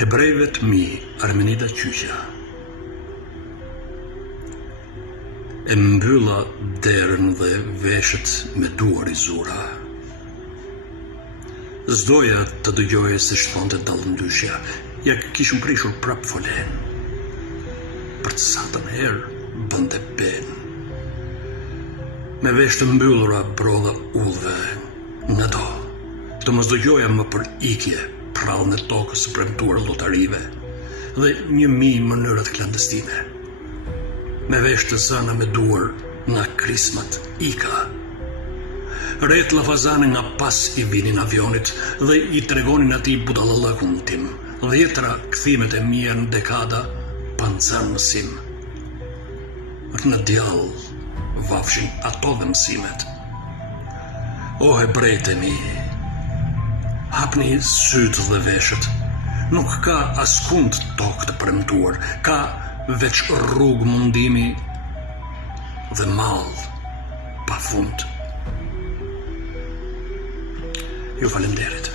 Hebrejve të mi, Armenida Qyqja, e mbylla derën dhe veshët me duar i zura. Zdoja të dëgjoje se shtonte dallëndyshja, ja kishëm prishur prap folen. Për të satën herë bënte ben. Me veshë të mbyllura brodha udhve në do. Të mos dëgjoja më për ikje, prallën e tokës së premtuar llotarive dhe 1000 mënyrat klandestine. Me veshë të zëna me duar nga krismat ika. Ret llafazane nga pas i vinin avionit dhe i tregonin atij budallallakun tim. 10 kthimet e mia në dekada pa nxënë mësim. Në djallë vafshin ato dhe mësimet. O hebrejt e mi, hapni sytë dhe veshët. Nuk ka askund tokë të premtuar, ka veç rrugë mundimi dhe mallë pa fund. Ju falenderit.